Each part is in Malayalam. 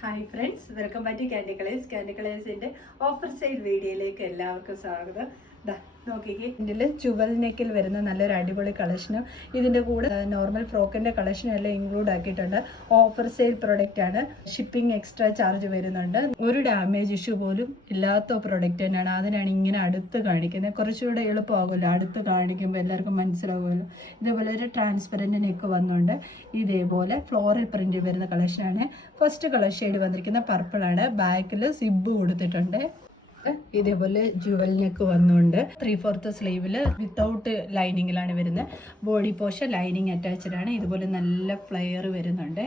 Hi friends, welcome back to candy colours. Candy കളേഴ്സിന്റെ ഓഫർ സെയിൽ വീഡിയോയിലേക്ക് എല്ലാവർക്കും സ്വാഗതം. നോക്കിക്കേ, ഇതിൽ ചുവൽ നെക്കിൽ വരുന്ന നല്ലൊരു അടിപൊളി കളക്ഷനും ഇതിന്റെ കൂടെ നോർമൽ ഫ്രോക്കിന്റെ കളക്ഷനും എല്ലാം ഇൻക്ലൂഡ് ആക്കിയിട്ടുണ്ട്. ഓഫർ സെയിൽ പ്രൊഡക്റ്റ് ആണ്. ഷിപ്പിംഗ് എക്സ്ട്രാ ചാർജ് വരുന്നുണ്ട്. ഒരു ഡാമേജ് ഇഷ്യൂ പോലും ഇല്ലാത്ത പ്രൊഡക്റ്റ് തന്നെയാണ്. അതിനാണ് ഇങ്ങനെ അടുത്ത് കാണിക്കുന്നത്. കുറച്ചുകൂടെ എളുപ്പമാകുമല്ലോ, അടുത്ത് കാണിക്കുമ്പോൾ എല്ലാവർക്കും മനസ്സിലാകുമല്ലോ. ഇതേപോലെ ഒരു ട്രാൻസ്പെറൻറ്റ് നെക്ക് വന്നുകൊണ്ട് ഇതേപോലെ ഫ്ലോറൽ പ്രിന്റ് വരുന്ന കളക്ഷനാണ്. ഫസ്റ്റ് കളർ ഷെയ്ഡ് വന്നിരിക്കുന്ന പർപ്പിൾ ആണ്. ബാക്കിൽ സിബ് കൊടുത്തിട്ടുണ്ട്. ഇതേപോലെ ജുവൽ നെക്ക് വന്നുകൊണ്ട് 3/4 സ്ലീവില് വിത്തൗട്ട് ലൈനിങ്ങിലാണ് വരുന്നത്. ബോഡി പോർഷൻ ലൈനിങ് അറ്റാച്ച്ഡ് ആണ്. ഇതുപോലെ നല്ല ഫ്ലെയർ വരുന്നുണ്ട്.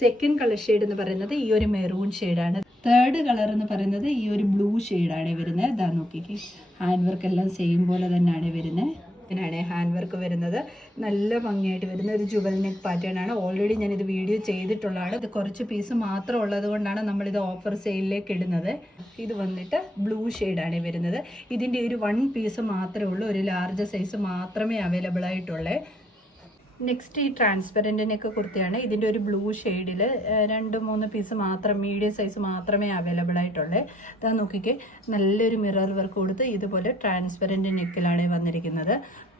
സെക്കൻഡ് കളർ ഷെയ്ഡ് എന്ന് പറയുന്നത് ഈ ഒരു മെറൂൺ ഷെയ്ഡാണ്. തേർഡ് കളർ എന്ന് പറയുന്നത് ഈ ഒരു ബ്ലൂ ഷെയ്ഡാണ് വരുന്നത്. ഇതാ നോക്കിക്കേ, ഹാൻഡ് വർക്ക് എല്ലാം സെയിം പോലെ തന്നെയാണ് വരുന്നത്. ഇതിനാണ് ഹാൻഡ് വർക്ക് വരുന്നത്. നല്ല ഭംഗിയായിട്ട് വരുന്ന ഒരു ജുവൽ നെക്ക് പാറ്റേൺ ആണ്. ഓൾറെഡി ഞാനിത് വീഡിയോ ചെയ്തിട്ടുള്ളതാണ്. ഇത് കുറച്ച് പീസ് മാത്രം ഉള്ളത് കൊണ്ടാണ് നമ്മളിത് ഓഫർ സെയിലിലേക്ക് ഇടുന്നത്. ഇത് വന്നിട്ട് ബ്ലൂ ഷെയ്ഡാണ് വരുന്നത്. ഇതിൻ്റെ ഒരു 1 പീസ് മാത്രമേ ഉള്ളൂ. ഒരു ലാർജ് സൈസ് മാത്രമേ അവൈലബിൾ ആയിട്ടുള്ളൂ. നെക്സ്റ്റ് ഈ ട്രാൻസ്പെറൻറ്റിനൊക്കെ കുർത്തിയാണ്. ഇതിൻ്റെ ഒരു ബ്ലൂ ഷെയ്ഡിൽ 2-3 പീസ് മാത്രം, മീഡിയം സൈസ് മാത്രമേ അവൈലബിൾ ആയിട്ടുള്ളൂ. അതാ നോക്കിക്കേ, നല്ലൊരു മിറർ വർക്ക് കൊടുത്ത് ഇതുപോലെ ട്രാൻസ്പെറൻറ്റ് നെക്കിലാണ് വന്നിരിക്കുന്നത്.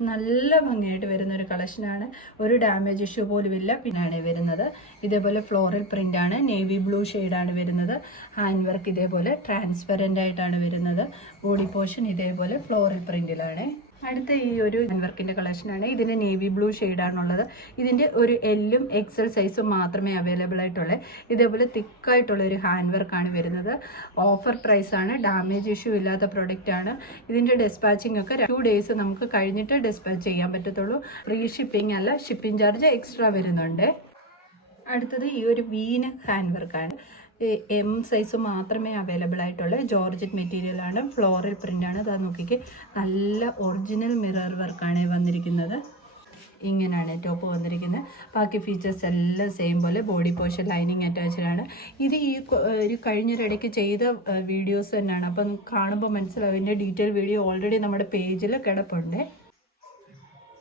നല്ല ഭംഗിയായിട്ട് വരുന്ന ഒരു കളക്ഷനാണ്. ഒരു ഡാമേജ് ഇഷ്യൂ പോലും ഇല്ല. പിന്നാണ് വരുന്നത് ഇതേപോലെ ഫ്ലോറൽ പ്രിൻ്റ് ആണ്. നേവി ബ്ലൂ ഷെയ്ഡാണ് വരുന്നത്. ഹാൻഡ് വർക്ക് ഇതേപോലെ ട്രാൻസ്പെറൻ്റ് ആയിട്ടാണ് വരുന്നത്. ബോഡി പോർഷൻ ഇതേപോലെ ഫ്ലോറൽ പ്രിൻറ്റിലാണ്. അടുത്ത ഈ ഒരു ഹാൻഡ് വർക്കിൻ്റെ കളക്ഷനാണ്. ഇതിന് നേവി ബ്ലൂ ഷെയ്ഡാണുള്ളത്. ഇതിൻ്റെ ഒരു എല്ലും എക്സൽ സൈസും മാത്രമേ അവൈലബിൾ ആയിട്ടുള്ളൂ. ഇതേപോലെ തിക്കായിട്ടുള്ള ഒരു ഹാൻഡ് വർക്കാണ് വരുന്നത്. ഓഫർ പ്രൈസാണ്. ഡാമേജ് ഇഷ്യൂ ഇല്ലാത്ത പ്രൊഡക്റ്റ് ആണ്. ഇതിൻ്റെ ഡിസ്പാച്ചിങ് ഒക്കെ 2 ഡേയ്സ് നമുക്ക് കഴിഞ്ഞിട്ട് ഡിസ്പാച്ച് ചെയ്യാൻ പറ്റത്തുള്ളൂ. ഫ്രീ ഷിപ്പിംഗ് അല്ല, ഷിപ്പിംഗ് ചാർജ് എക്സ്ട്രാ വരുന്നുണ്ട്. അടുത്തത് ഈ ഒരു വീനക്ക് ഹാൻഡ് വർക്കാണ്. M സൈസ് മാത്രമേ അവൈലബിൾ ആയിട്ടുള്ളൂ. ജോർജറ്റ് മെറ്റീരിയൽ ആണ്. ഫ്ലോറൽ പ്രിൻ്റ് ആണ്. അത് നോക്കിക്ക്, നല്ല ഒറിജിനൽ മിറർ വർക്കാണ് വന്നിരിക്കുന്നത്. ഇങ്ങനെയാണ് ടോപ്പ് വന്നിരിക്കുന്നത്. ബാക്കി ഫീച്ചേഴ്സ് എല്ലാം സെയിം പോലെ. ബോഡി പോർഷൻ ലൈനിങ് അറ്റാച്ച്ഡ് ആണ്. ഇത് ഈ ഒരു കഴിഞ്ഞൊരിടയ്ക്ക് ചെയ്ത വീഡിയോസ് തന്നെയാണ്. അപ്പം കാണുമ്പോൾ മനസ്സിലാവും. ഇതിൻ്റെ ഡീറ്റെയിൽ വീഡിയോ ഓൾറെഡി നമ്മുടെ പേജിൽ കിടപ്പുണ്ട്.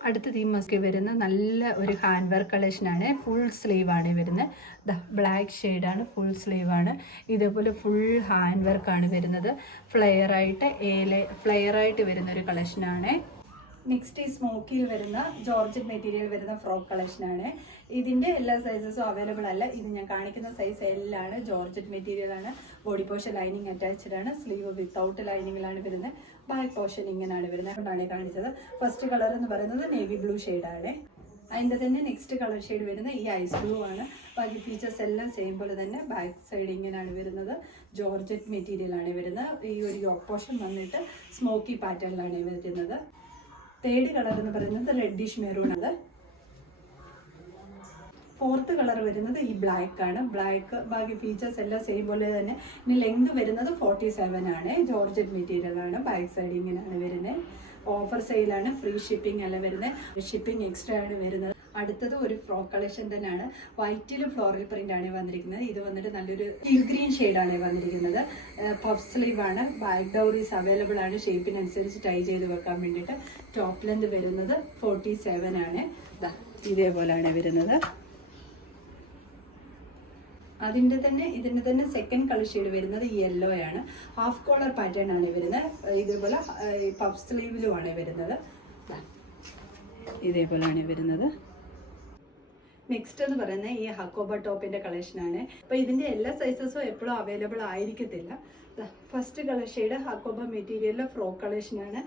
അടുത്തത് ഈ മസ്കി വരുന്ന നല്ല ഒരു ഹാൻഡ് വർക്ക് കളക്ഷനാണ്. ഫുൾ സ്ലീവാണ് വരുന്നത്. ബ്ലാക്ക് ഷെയ്ഡാണ്, ഫുൾ സ്ലീവാണ്. ഇതേപോലെ ഫുൾ ഹാൻഡ് വർക്കാണ് വരുന്നത്. ഫ്ലെയറായിട്ട് വരുന്ന ഒരു കളക്ഷനാണ്. നെക്സ്റ്റ് ഈ സ്മോക്കിയിൽ വരുന്ന ജോർജറ്റ് മെറ്റീരിയൽ വരുന്ന ഫ്രോക്ക് കളക്ഷനാണ്. ഇതിൻ്റെ എല്ലാ സൈസസും അവൈലബിൾ അല്ല. ഇത് ഞാൻ കാണിക്കുന്ന സൈസ് എല്ലാണ്. ജോർജറ്റ് മെറ്റീരിയൽ ആണ്. ബോഡി പോർഷൻ ലൈനിങ് അറ്റാച്ച്ഡ് ആണ്. സ്ലീവ് വിത്തൗട്ട് ലൈനിങ്ങിലാണ് വരുന്നത്. ബാക്ക് പോർഷൻ ഇങ്ങനെയാണ് വരുന്നത്. കൊണ്ടാണ് കാണിച്ചത്. ഫസ്റ്റ് കളർ എന്ന് പറയുന്നത് നേവി ബ്ലൂ ഷെയ്ഡാണ്. അതിൻ്റെ തന്നെ നെക്സ്റ്റ് കളർ ഷെയ്ഡ് വരുന്നത് ഈ ഐസ് ബ്ലൂ ആണ്. ബാക്കി ഫീച്ചേഴ്സ് എല്ലാം സെയിം പോലെ തന്നെ. ബാക്ക് സൈഡ് ഇങ്ങനെയാണ് വരുന്നത്. ജോർജറ്റ് മെറ്റീരിയൽ ആണ് വരുന്നത്. ഈ ഒരു യോക്ക് പോർഷൻ വന്നിട്ട് സ്മോക്കി പാറ്റേണിലാണ് വരുന്നത്. തേർഡ് കളർ എന്ന് പറയുന്നത് റെഡിഷ് മെറൂൺ ആണ്. ഫോർത്ത് കളർ വരുന്നത് ഈ ബ്ലാക്ക് ആണ്. ബ്ലാക്ക് ബാക്കി ഫീച്ചേഴ്സ് എല്ലാം സെയിം പോലെ തന്നെ. ഇനി ലെങ്ത് വരുന്നത് 47 ആണ്. ജോർജറ്റ് മെറ്റീരിയൽ ആണ്. ബാക്ക് സൈഡ് ഇങ്ങനെയാണ് വരുന്നത്. ഓഫർ സെയിലാണ്. ഫ്രീ ഷിപ്പിംഗ് അല്ല വരുന്നത്. ഷിപ്പിംഗ് എക്സ്ട്രാ ആണ് വരുന്നത്. അടുത്തത് ഒരു ഫ്രോക്ക് കളക്ഷൻ തന്നെയാണ്. വൈറ്റിൽ ഫ്ലോറൽ പ്രിന്റ് ആണ് വന്നിരിക്കുന്നത്. ഇത് വന്നിട്ട് നല്ലൊരു ഗ്രീൻ ഷെയ്ഡാണ് വന്നിരിക്കുന്നത്. പഫ് സ്ലീവ് ആണ്. ബാക്ക് ഡൗറീസ് അവൈലബിൾ ആണ്. ഷേപ്പിനനുസരിച്ച് ടൈ ചെയ്ത് വെക്കാൻ വേണ്ടിയിട്ട്. ടോപ്പ് ലെന്ത് വരുന്നത് 47 ആണ്. ഇതേപോലെയാണ് വരുന്നത്. ഇതിൻ്റെ തന്നെ സെക്കൻഡ് കളർ ഷെയ്ഡ് വരുന്നത് യെല്ലോ ആണ്. ഹാഫ് കോളർ പാറ്റേൺ ആണ് വരുന്നത്. ഇതേപോലെ പഫ് സ്ലീവിലുമാണ് വരുന്നത്. ഇതേപോലെയാണ് വരുന്നത്. നെക്സ്റ്റ് എന്ന് പറയുന്നത് ഈ ഹക്കോബ ടോപ്പിന്റെ കളക്ഷനാണ്. അപ്പോൾ ഇതിന്റെ എല്ലാ സൈസസും എപ്പോഴും അവൈലബിൾ ആയിരിക്കത്തില്ല. ഫസ്റ്റ് കളർ ഷെയ്ഡ് ഹക്കോബ മെറ്റീരിയലിലെ ഫ്രോക്ക് കളക്ഷനാണ്.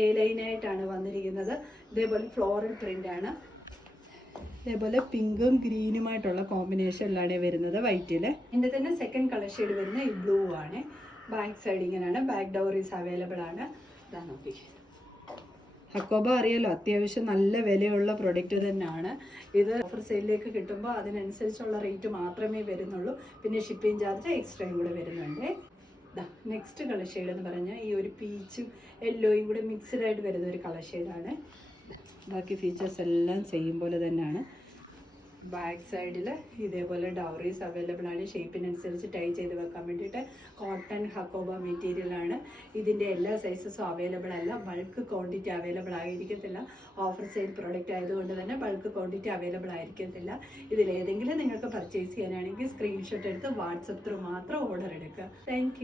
A ലൈനായിട്ടാണ് വന്നിരിക്കുന്നത്. ഇതേപോലെ ഫ്ലോറൽ പ്രിന്റ് ആണ്. ഇതേപോലെ പിങ്കും ഗ്രീനുമായിട്ടുള്ള കോമ്പിനേഷനിലാണ് വരുന്നത് വൈറ്റിൽ. ഇതിൻ്റെ തന്നെ സെക്കൻഡ് കളർ ഷെയ്ഡ് വരുന്നത് ഈ ബ്ലൂ ആണ്. ബാക്ക് സൈഡ് ഇങ്ങനെയാണ്. ബാക്ക് ഡൗറീസ് അവൈലബിൾ ആണ്. ഇതാ നോക്കി, ഹക്കോബ അറിയാലോ, അത്യാവശ്യം നല്ല വിലയുള്ള പ്രൊഡക്റ്റ് തന്നെയാണ്. ഇത് ഓഫർ സെയിലിലേക്ക് കിട്ടുമ്പോൾ അതിനനുസരിച്ചുള്ള റേറ്റ് മാത്രമേ വരുന്നുള്ളൂ. പിന്നെ ഷിപ്പിംഗ് ചാർജ് എക്സ്ട്രയും കൂടെ വരുന്നുണ്ട്. നെക്സ്റ്റ് കളർ ഷെയ്ഡ് എന്ന് പറഞ്ഞാൽ ഈ ഒരു പീച്ചും യെല്ലോയും കൂടെ മിക്സ്ഡ് ആയിട്ട് വരുന്ന ഒരു കളർ ഷെയ്ഡാണ്. ബാക്കി ഫീച്ചേഴ്സ് എല്ലാം സെയിം പോലെ തന്നെയാണ്. ബാക്ക് സൈഡിൽ ഇതേപോലെ ഡൗറീസ് അവൈലബിൾ ആണ്. ഷേപ്പിനനുസരിച്ച് ടൈ ചെയ്ത് വെക്കാൻ വേണ്ടിയിട്ട് കോട്ടൺ ഹക്കോബ മെറ്റീരിയലാണ്. ഇതിൻ്റെ എല്ലാ സൈസസും അവൈലബിൾ അല്ല, ബൾക്ക് ക്വാണ്ടിറ്റി അവൈലബിൾ ആയിരിക്കത്തില്ല. ഓഫർ സെയിൽ പ്രോഡക്റ്റ് ആയതുകൊണ്ട് തന്നെ ബൾക്ക് ക്വാണ്ടിറ്റി അവൈലബിൾ ആയിരിക്കത്തില്ല. ഇതിലേതെങ്കിലും നിങ്ങൾക്ക് പർച്ചേസ് ചെയ്യാനാണെങ്കിൽ സ്ക്രീൻഷോട്ട് എടുത്ത് വാട്സപ്പ് ത്രൂ മാത്രം ഓർഡർ എടുക്കുക. താങ്ക്